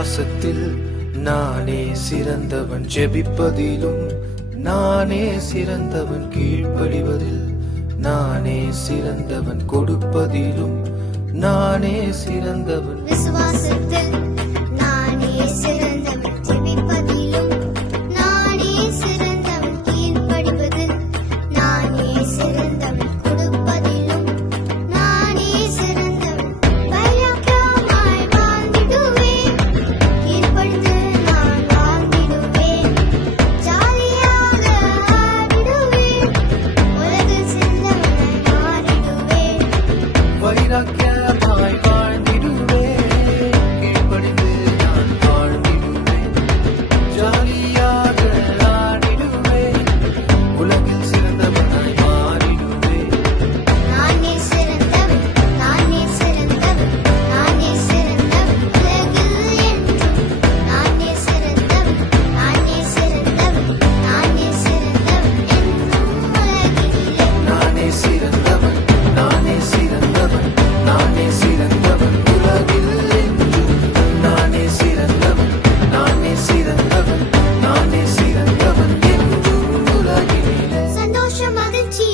விசுவாசத்தில் நானே சிறந்தவன் ஜெபிப்பதிலும் நானே சிறந்தவன் கீழ்ப்படிவதில் நானே சிறந்தவன் கொடுப்பதிலும் நானே சிறந்தவன் விசுவாசத்தில் மகிழ்ச்சி